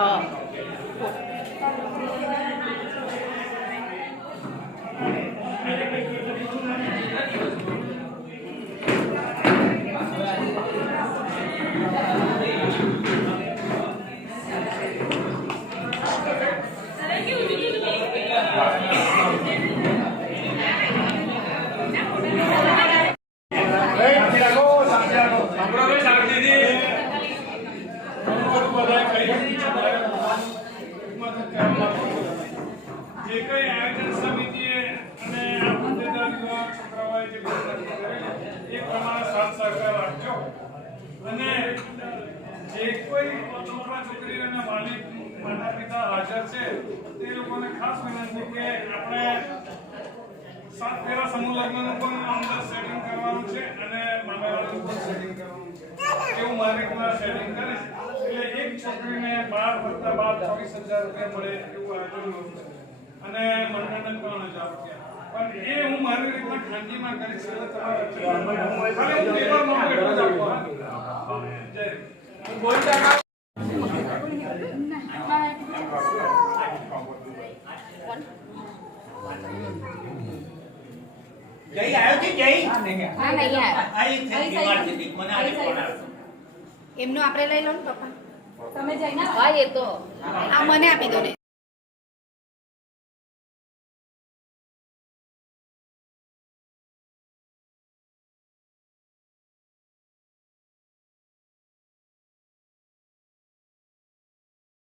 Oh. અને આ કોઈ છોકરા છોકરી અને માલિક માતા પિતા હાજર છે તે લોકોને ખાસ વિનંતી કે આપણે સેટિંગ કરીશ એટલે એક છોકરીને બાર વત્તા બાર ચોવીસ હજાર રૂપિયા મળે એવું આયોજન કરું છું અને મંડળને ત્રણ રૂપિયા પણ એ હું મારી રીતના ખાનગીમાં કરીશ એટલે તમારે ખાલી હું પેપરમાં એટલું જ આપું જય. હું બોલતા જય આવ્યો છે જય હા નહીં આવે આ થઈ બીમાર મને આજે ફોન આવ્યો. એમનું આપણે લઈ લો ને પપ્પા. તમે જઈને હા એ તો. આ મને આપી દો ને.